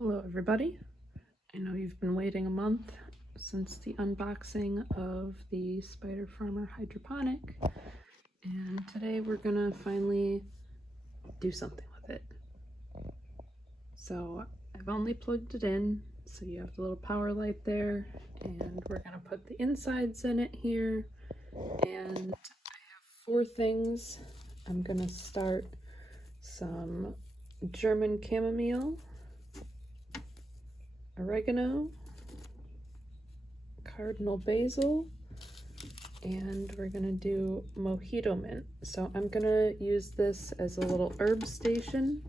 Hello everybody. I know you've been waiting a month since the unboxing of the Spider Farmer Hydroponic, and today we're gonna finally do something with it. So I've only plugged it in, so you have the little power light there, and we're gonna put the insides in it here, and I have 4 things. I'm gonna start some German chamomile, oregano, cardinal basil, and we're gonna do mojito mint. So I'm gonna use this as a little herb station.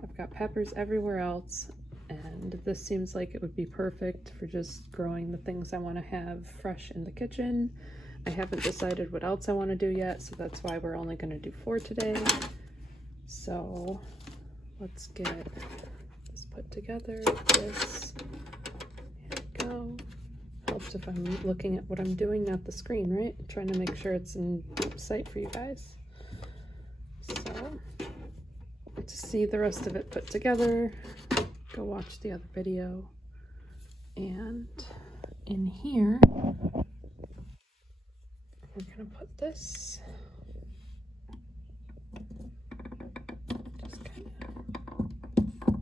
I've got peppers everywhere else, and this seems like it would be perfect for just growing the things I want to have fresh in the kitchen. I haven't decided what else I want to do yet, so that's why we're only going to do 4 today. So let's get this put together. Here we go. Helps if I'm looking at what I'm doing, not the screen, right? I'm trying to make sure it's in sight for you guys. So to see the rest of it put together, go watch the other video. And in here, we're gonna put this, just kind of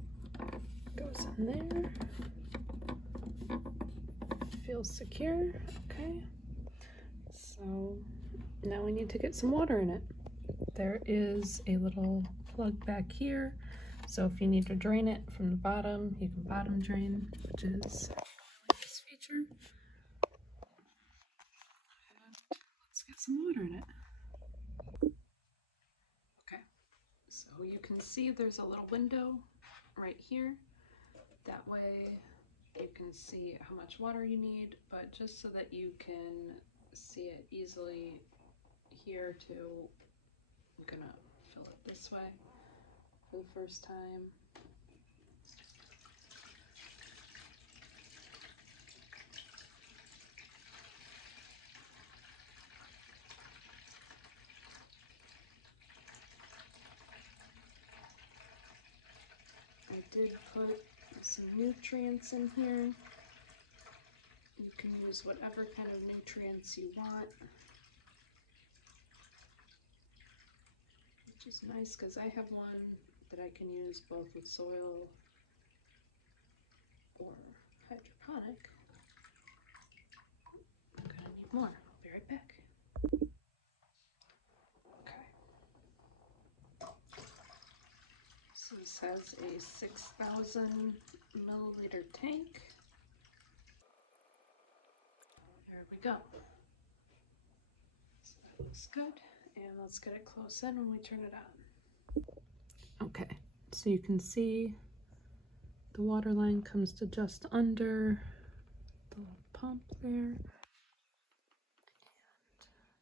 goes in there. Feels secure. Okay, so now we need to get some water in it. There is a little plug back here, so if you need to drain it from the bottom, you can bottom drain, which is this feature. And let's get some water in it. Okay, so you can see there's a little window right here. That way you can see how much water you need, but just so that you can see it easily here too, I'm gonna fill it this way for the first time. I did put some nutrients in here. You can use whatever kind of nutrients you want, which is nice because I have one that I can use both with soil or hydroponic. I'm gonna need more. I'll be right back. Okay. So this has a 6,000 milliliter tank. There we go. So that looks good. And let's get it close in when we turn it on. Okay, so you can see the water line comes to just under the little pump there. And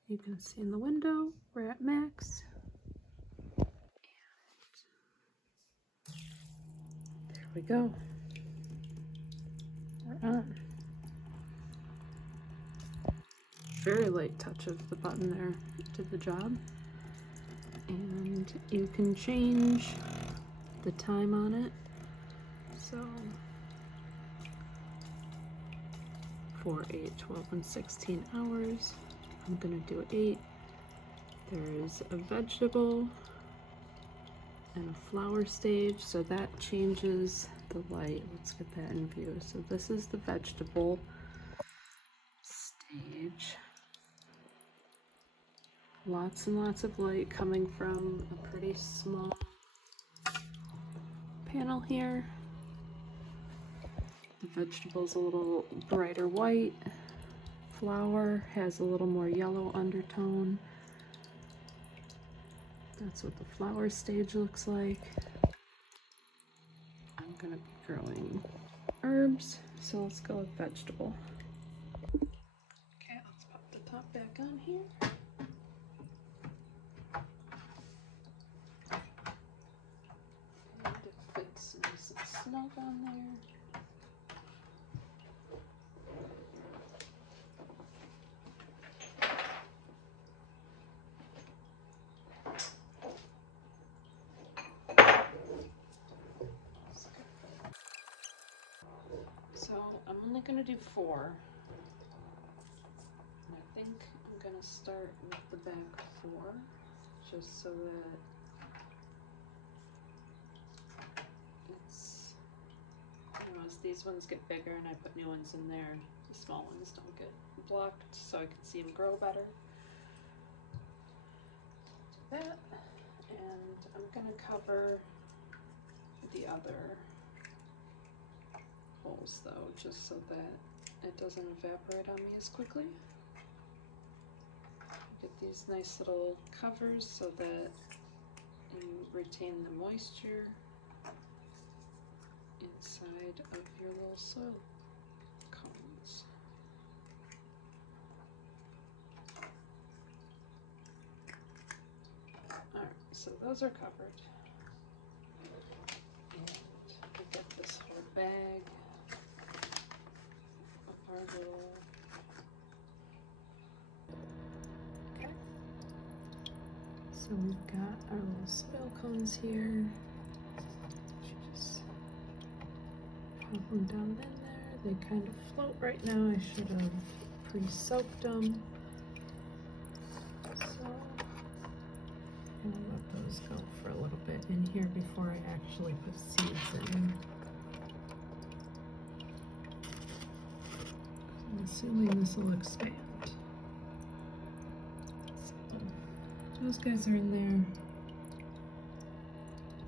you can see in the window, we're at max. And there we go. We're on. Very light touch of the button there did the job. And you can change the time on it. So 4, 8, 12, and 16 hours. I'm gonna do 8. There's a vegetable and a flower stage, so that changes the light. Let's get that in view. So this is the vegetable stage. Lots and lots of light coming from a pretty small panel here. The vegetable's a little brighter white. Flower has a little more yellow undertone. That's what the flower stage looks like. I'm gonna be growing herbs, so let's go with vegetable. Okay, let's pop the top back on here. And it fits nice and snug on there. only gonna do 4. And I think I'm gonna start with the back 4, just so that it's, you know, as these ones get bigger and I put new ones in there, the small ones don't get blocked, so I can see them grow better. Do that, and I'm gonna cover the other holes though, just so that it doesn't evaporate on me as quickly. Get these nice little covers so that you retain the moisture inside of your little soil cones. Alright, so those are covered. And we get this whole bag of our little. Okay. So we've got our little soil cones here. Just pop them down in there. They kind of float right now. I should have pre-soaked them. So I'm gonna let those go for a little bit in here before I actually put seeds in. I'm assuming this will expand. So those guys are in there.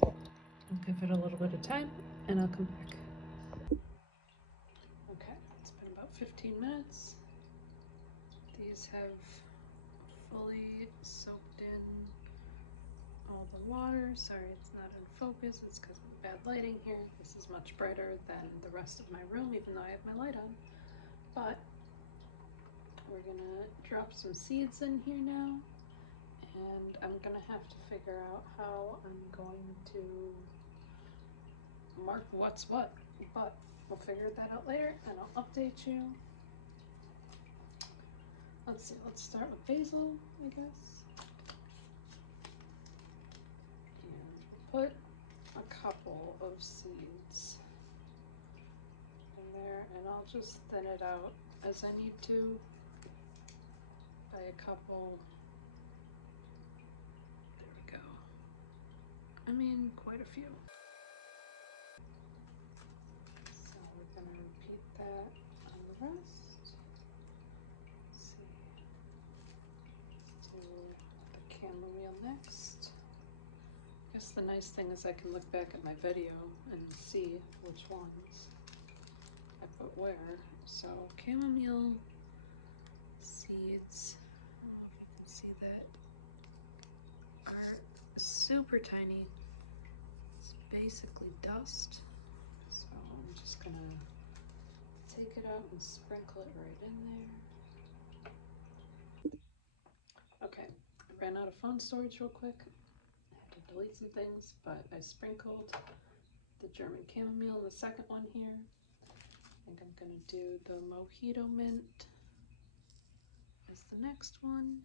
I'll give it a little bit of time and I'll come back. Okay, it's been about 15 minutes. These have fully soaked in all the water. Sorry, it's not in focus. It's because of bad lighting here. This is much brighter than the rest of my room, even though I have my light on. But we're gonna drop some seeds in here now, and I'm gonna have to figure out how I'm going to mark what's what, but we'll figure that out later and I'll update you. Let's see, let's start with basil, I guess. And put a couple of seeds in there, and I'll just thin it out as I need to by a couple. There we go. I mean, quite a few. So we're gonna repeat that on the rest. Let's see. Let's do the chamomile next. I guess the nice thing is I can look back at my video and see which ones I put where. So chamomile seeds, I don't know if you can see that, are super tiny. It's basically dust. So I'm just gonna take it out and sprinkle it right in there. Okay, I ran out of phone storage real quick. I had to delete some things, but I sprinkled the German chamomile in the second one here. I think I'm gonna do the mojito mint as the next one.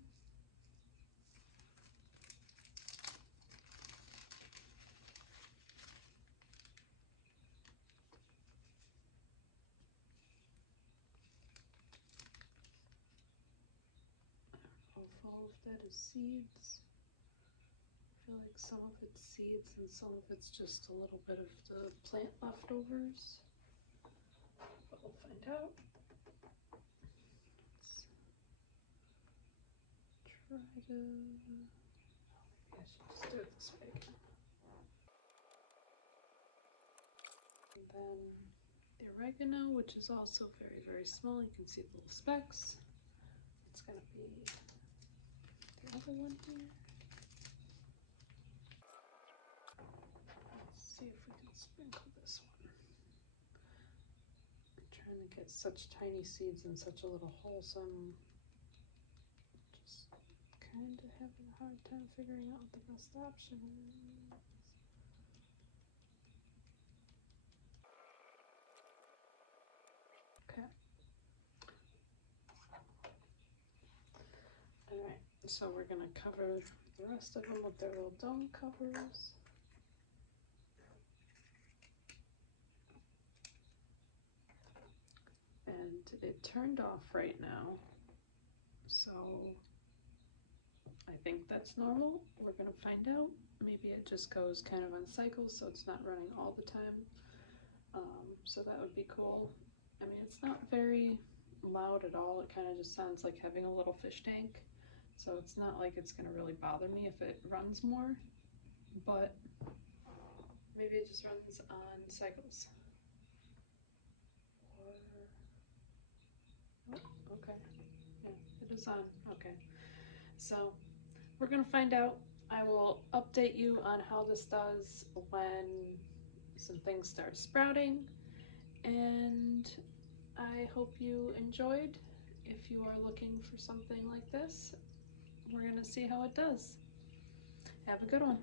Full of that is seeds. I feel like some of it's seeds and some of it's just a little bit of the plant leftovers. But we'll find out. Let's try to. Maybe I should just do it this way again. And then the oregano, which is also very, very small. You can see the little specks. It's gonna be the other one here. Let's see if we can sprinkle this one. I'm trying to get such tiny seeds in such a little hole, so I'm just kind of having a hard time figuring out what the best option is. Okay. Alright, so we're going to cover the rest of them with their little dome covers. it turned off right now, so I think that's normal. We're gonna find out. Maybe it just goes kind of on cycles, so it's not running all the time. So that would be cool. I mean, it's not very loud at all. It kind of just sounds like having a little fish tank. So it's not like it's gonna really bother me if it runs more, but maybe it just runs on cycles. Oh, okay, yeah, it is on, okay. So we're gonna find out. I will update you on how this does when some things start sprouting, and I hope you enjoyed. If you are looking for something like this, we're gonna see how it does. Have a good one.